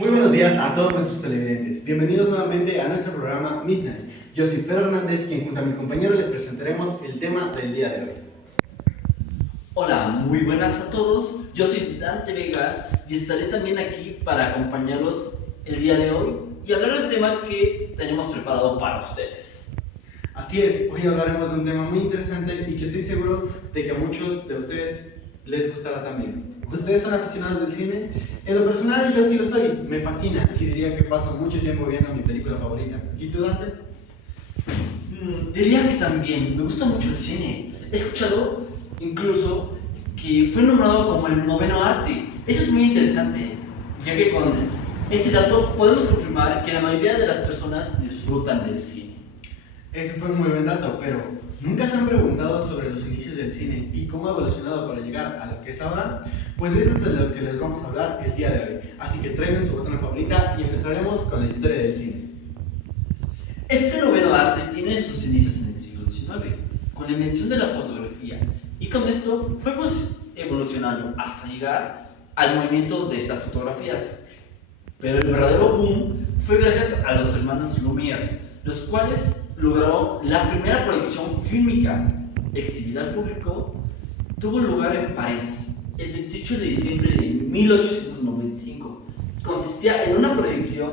Muy buenos días a todos nuestros televidentes. Bienvenidos nuevamente a nuestro programa Midnight. Yo soy Fer Hernández, quien junto a mi compañero les presentaremos el tema del día de hoy. Hola, muy buenas a todos. Yo soy Dante Vega y estaré también aquí para acompañarlos el día de hoy y hablar del tema que tenemos preparado para ustedes. Así es, hoy hablaremos de un tema muy interesante y que estoy seguro de que a muchos de ustedes les gustará también. ¿Ustedes son aficionados del cine? En lo personal yo sí lo soy, me fascina y diría que paso mucho tiempo viendo mi película favorita. ¿Y tú, Dante? Diría que también me gusta mucho el cine. He escuchado incluso que fue nombrado como el noveno arte. Eso es muy interesante, ya que con este dato podemos confirmar que la mayoría de las personas disfrutan del cine. Eso fue un muy buen dato, pero ¿nunca se han preguntado sobre los inicios del cine y cómo ha evolucionado para llegar a lo que es ahora? Pues de eso es de lo que les vamos a hablar el día de hoy. Así que traigan su botana favorita y empezaremos con la historia del cine. Este noveno arte tiene sus inicios en el siglo XIX, con la invención de la fotografía, y con esto fuimos evolucionando hasta llegar al movimiento de estas fotografías. Pero el verdadero boom fue gracias a los hermanos Lumière, los cuales lograron la primera proyección fílmica exhibida al público. Tuvo lugar en París el 28 de diciembre de 1895. Consistía en una proyección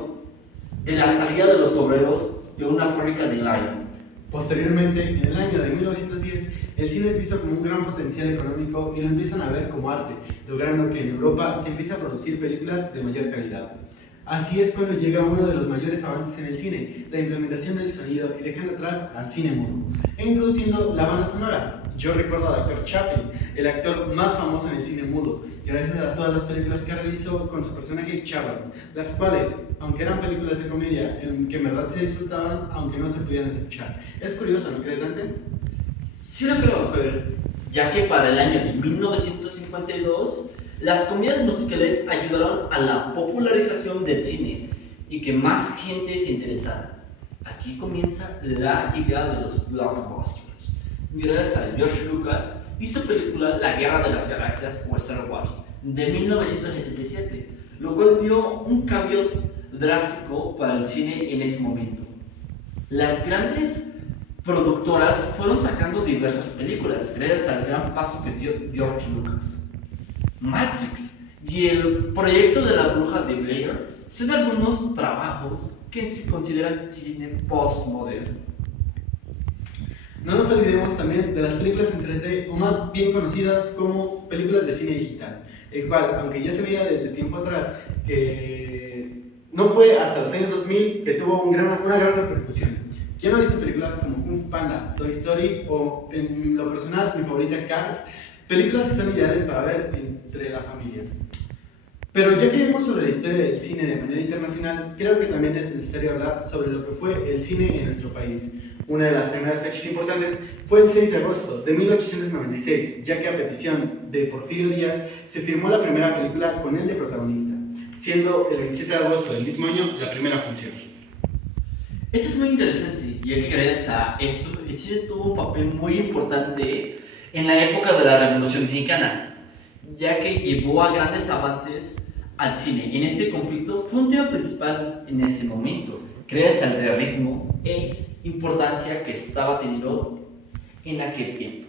de la salida de los obreros de una fábrica de Lyon. Posteriormente, en el año de 1910, el cine es visto como un gran potencial económico y lo empiezan a ver como arte, logrando que en Europa se empiece a producir películas de mayor calidad. Así es cuando llega uno de los mayores avances en el cine, la implementación del sonido y dejando atrás al cine mudo, e introduciendo la banda sonora. Yo recuerdo al actor Chaplin, el actor más famoso en el cine mudo, gracias a todas las películas que realizó con su personaje Chaplin, las cuales, aunque eran películas de comedia, que en verdad se disfrutaban, aunque no se pudieran escuchar. Es curioso, ¿no crees, Dante? Sí lo creo, Fer, ya que para el año de 1952 las comedias musicales ayudaron a la popularización del cine y que más gente se interesara. Aquí comienza la llegada de los blockbusters, gracias a George Lucas y su película La Guerra de las Galaxias o Star Wars de 1977, lo cual dio un cambio drástico para el cine en ese momento. Las grandes productoras fueron sacando diversas películas gracias al gran paso que dio George Lucas. Matrix y el proyecto de la bruja de Blair son algunos trabajos que se consideran cine postmoderno. No nos olvidemos también de las películas en 3D, o más bien conocidas como películas de cine digital, el cual, aunque ya se veía desde tiempo atrás, que no fue hasta los años 2000 que tuvo una gran repercusión. ¿Quién no ha visto películas como Kung Fu Panda, Toy Story o, en lo personal, mi favorita, Cars? Películas que son ideales para ver entre la familia. Pero ya que vimos sobre la historia del cine de manera internacional, creo que también es necesario hablar sobre lo que fue el cine en nuestro país. Una de las primeras fechas importantes fue el 6 de agosto de 1896, ya que a petición de Porfirio Díaz se firmó la primera película con él de protagonista, siendo el 27 de agosto del mismo año la primera función. Esto es muy interesante, ya que gracias a esto el cine tuvo un papel muy importante en la época de la Revolución Mexicana, ya que llevó a grandes avances al cine. En este conflicto fue un tema principal en ese momento, gracias al realismo e importancia que estaba teniendo en aquel tiempo.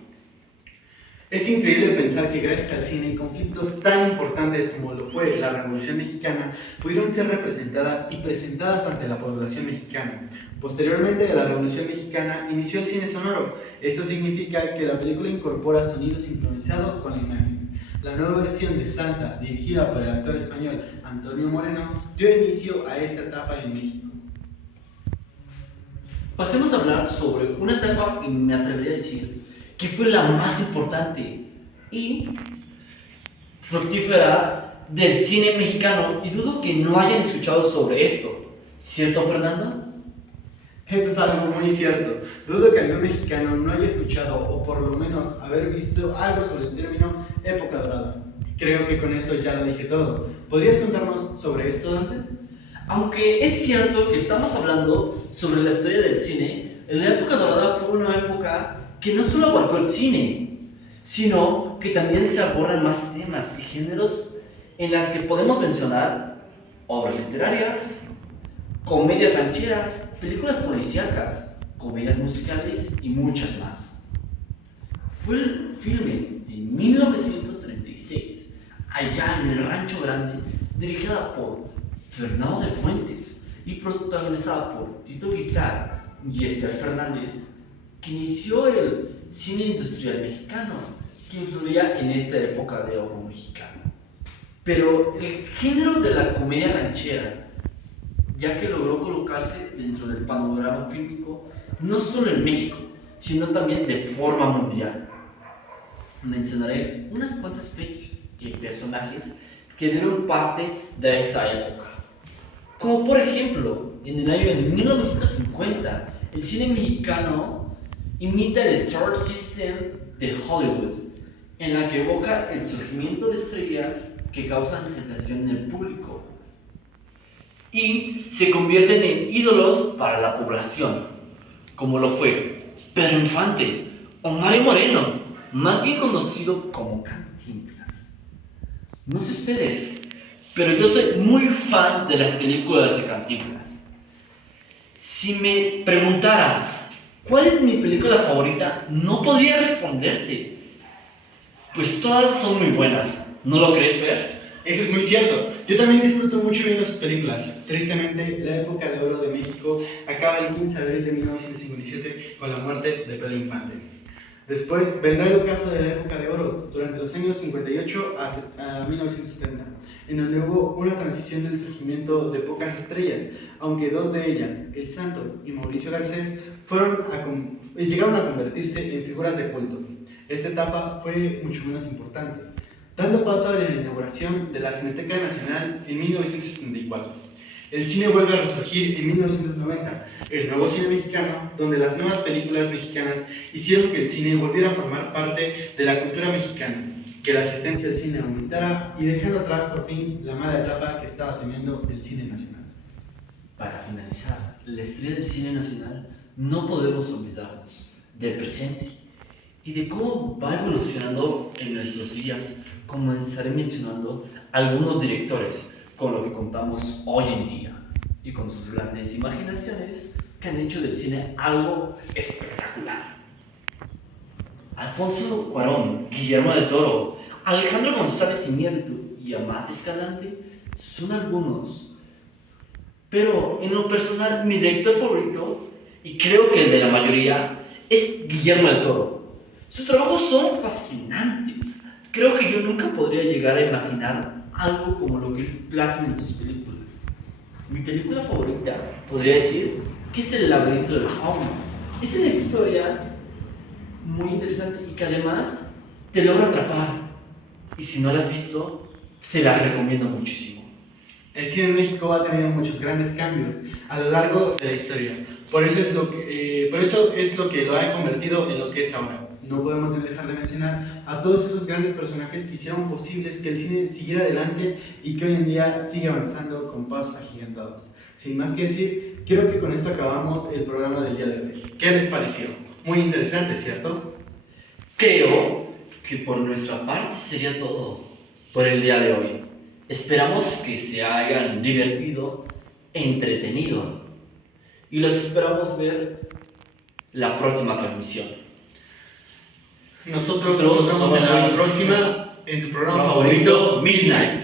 Es increíble pensar que gracias al cine, conflictos tan importantes como lo fue la Revolución Mexicana pudieron ser representadas y presentadas ante la población mexicana. Posteriormente a la Revolución Mexicana inició el cine sonoro. Esto significa que la película incorpora sonido sincronizado con la imagen. La nueva versión de Santa, dirigida por el actor español Antonio Moreno, dio inicio a esta etapa en México. Pasemos a hablar sobre una etapa que me atrevería a decir que fue la más importante y fructífera del cine mexicano, y dudo que no hayan escuchado sobre esto. ¿Cierto, Fernando? Eso es algo muy cierto. Dudo que algún mexicano no haya escuchado o por lo menos haber visto algo sobre el término época dorada. Creo que con eso ya lo dije todo. ¿Podrías contarnos sobre esto, Dante? Aunque es cierto que estamos hablando sobre la historia del cine, la época dorada fue una época que no solo abarcó el cine, sino que también se abordan más temas y géneros en las que podemos mencionar obras literarias, comedias rancheras, películas policíacas, comedias musicales y muchas más. Fue el filme de 1936, allá en el Rancho Grande, dirigida por Fernando de Fuentes y protagonizada por Tito Guizar y Esther Fernández, que inició el cine industrial mexicano, que influía en esta época de oro mexicano. Pero el género de la comedia ranchera, ya que logró colocarse dentro del panorama fílmico no solo en México, sino también de forma mundial. Mencionaré unas cuantas fechas y personajes que dieron parte de esta época. Como por ejemplo, en el año de 1950, el cine mexicano imita el Star System de Hollywood, en la que evoca el surgimiento de estrellas que causan sensación en el público y se convierten en ídolos para la población, como lo fue Pedro Infante o Mario Moreno, más bien conocido como Cantinflas. No sé ustedes, pero yo soy muy fan de las películas de Cantinflas. Si me preguntaras cuál es mi película favorita, no podría responderte, pues todas son muy buenas. ¿No lo crees, Fer? Eso es muy cierto. Yo también disfruto mucho viendo sus películas. Tristemente, la época de oro de México acaba el 15 de abril de 1957 con la muerte de Pedro Infante. Después vendrá el ocaso de la época de oro, durante los años 58 a 1970, en donde hubo una transición del surgimiento de pocas estrellas, aunque dos de ellas, El Santo y Mauricio Garcés, llegaron a convertirse en figuras de culto. Esta etapa fue mucho menos importante, dando paso a la inauguración de la Cineteca Nacional en 1974. El cine vuelve a resurgir en 1990, el nuevo cine mexicano, donde las nuevas películas mexicanas hicieron que el cine volviera a formar parte de la cultura mexicana, que la asistencia al cine aumentara y dejando atrás por fin la mala etapa que estaba teniendo el cine nacional. Para finalizar, la historia del cine nacional no podemos olvidarnos del presente y de cómo va evolucionando en nuestros días. Comenzaré mencionando algunos directores con los que contamos hoy en día y con sus grandes imaginaciones que han hecho del cine algo espectacular. Alfonso Cuarón, Guillermo del Toro, Alejandro González Iñárritu y Amat Escalante son algunos. Pero en lo personal, mi director favorito, y creo que el de la mayoría, es Guillermo del Toro. Sus trabajos son fascinantes. Creo que yo nunca podría llegar a imaginar algo como lo que él plasma en sus películas. Mi película favorita podría decir que es El laberinto del fauno. Es una historia muy interesante y que además te logra atrapar. Y si no la has visto, se la recomiendo muchísimo. El cine en México ha tenido muchos grandes cambios a lo largo de la historia. Por eso es lo que lo ha convertido en lo que es ahora. No podemos dejar de mencionar a todos esos grandes personajes que hicieron posibles que el cine siguiera adelante y que hoy en día sigue avanzando con pasos agigantados. Sin más que decir, quiero que con esto acabamos el programa del día de hoy. ¿Qué les pareció? Muy interesante, ¿cierto? Creo que por nuestra parte sería todo por el día de hoy. Esperamos que se hayan divertido e entretenido y los esperamos ver la próxima transmisión. Nosotros nos vemos en la próxima en su programa favorito, Midnight.